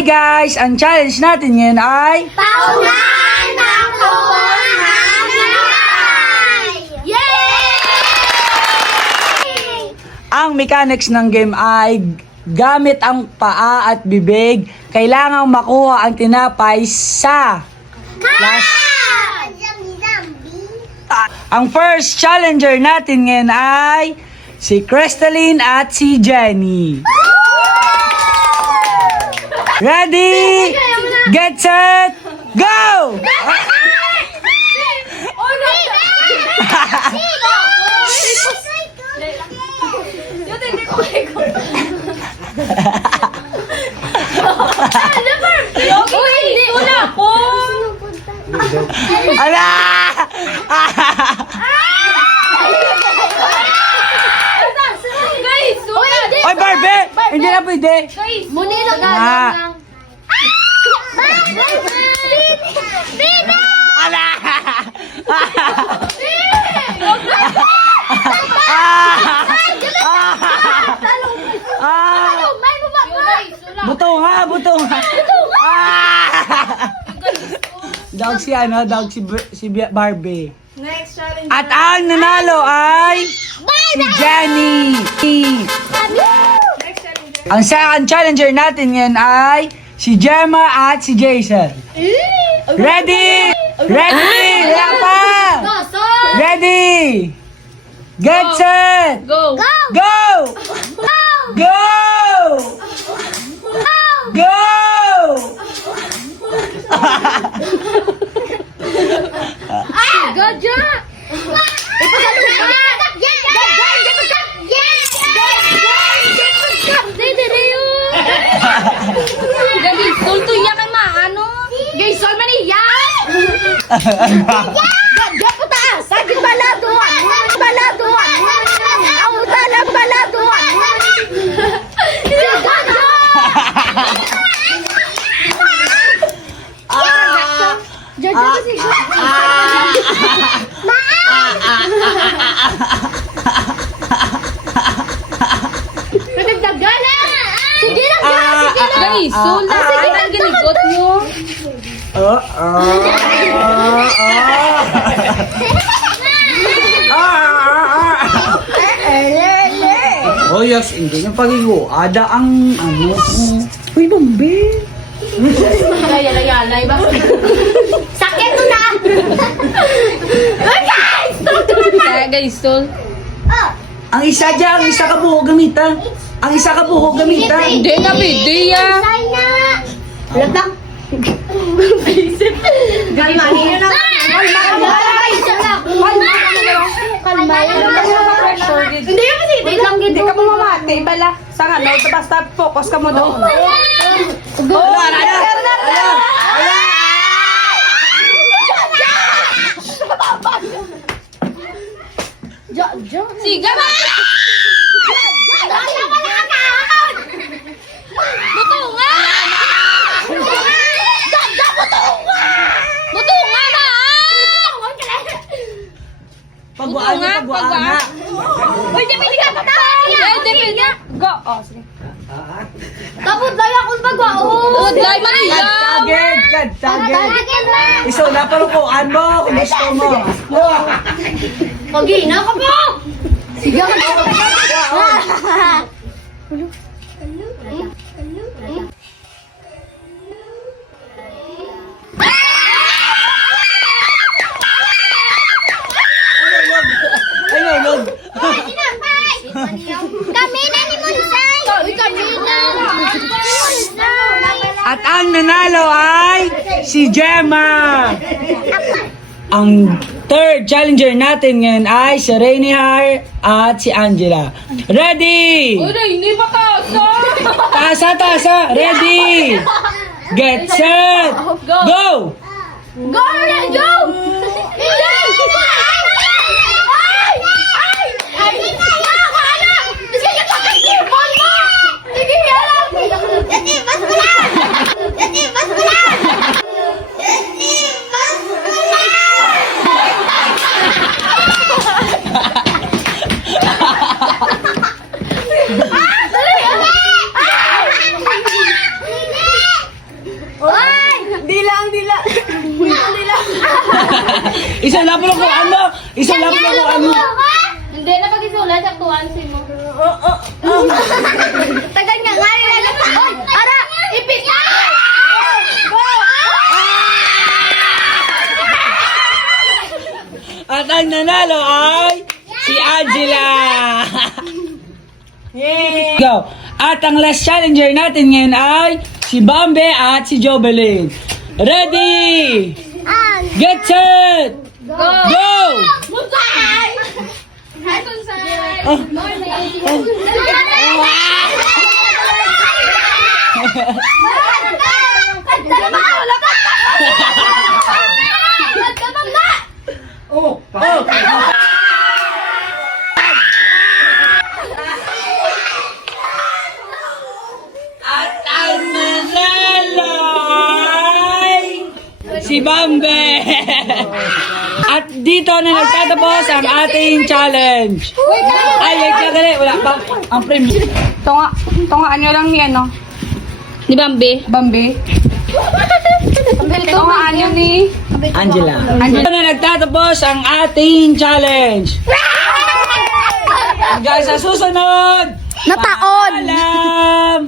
Hey guys, ang challenge natin ngayon ay Paunahan ng hangay! Yay! ang mechanics ng game ay gamit ang paa at bibig, kailangang makuha ang tinapay sa last Ang first challenger natin ngayon ay si Crystalline at si Jenny. Ready? Get set? Go! Ala! Guys! Oy, Barbie! Hindi na pwede. Guys! Muna lang Ah. Bina! Ala! Ah! May baba ka! Buto nga, buto nga. Ah! Dog si ano, dog si, si Bi- Barbie. Next challenge. At ang nanalo ay si Jenny. Next challenge. Ang second challenger natin ngayon ay si Gemma at si Jason. Ready? Ready? Wala pa! Ready? Get set! Go! Go! Go! Go! Gajah. Gabi, tulto niya kay! Nagdagala! Sige lang, Ah, Sige lang! ah, Guys, ah, sula! ah, Sige lang, ginigot nyo! Oh, oh, oh. Oh yes, hindi yung pagigo. Ada ang ano. Uy, bombe. Yala-yala, iba. Sakit guys! Kaya guys, tol. Ang isa dyan, ang isa ka buho gamita. Ang isa ka buho gamita. Hindi na, hindi ya. Latang. Kalma, hindi na. Kalma, kalma. Kalma, kalma. Hindi yan kasi, hindi lang Hindi ka mo mamati, bala. Sa nga, no, basta focus ka mo doon. Ala, ala, ala, ala. Sige ba? Butunga! Butunga ba? Pagwaan nga, pagwaan nga. Uy, di pwede ka patay! Pwede, pwede. Go. Oh, sige. Tapos daya akong pagwao. Tapos daya man Kadtagid, kadtagid. Iso na parukuan mo kung gusto mo. Pagina ka po! Sige ka Ay, At ang nanalo ay si Gemma. Ang third challenger natin ngayon ay si Rainier at si Angela. Ready? Uy, hindi ba kasa? Tasa, tasa. Ready? Get set. Go! Go, Ren, go! Ren! Ay! Ay! Ay! Wala! Sige, kapag keyboard mo! Sige, yan! Dati, bas mo lang! Dati, bas mo lang! Dati, bas mo lang! Ah! Dali! Ah! Isa lang po kung lang po kung ano. Hindi na pag-isulat, aktuan si mo. Tagal nga nga nila. Oy, ara! Ipit na! At ang nanalo ay si Angela. Yay! Go. At ang last challenger natin ngayon ay si Bambe at si Jobelin. Ready! Get set! Go! Go! Oh. Oh! Si Bambe! At dito na nagtatapos ang ating challenge. Ay, wait lang dali. Wala pa. Ang premium. Tunga, tungaan nyo lang yan, no? Ni Bambi. Bambi. Tungaan nyo ni... Angela. Dito na nagtatapos ang ating challenge. Hanggang sa susunod. Nataon! Alam!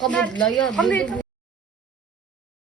Kabudla yan.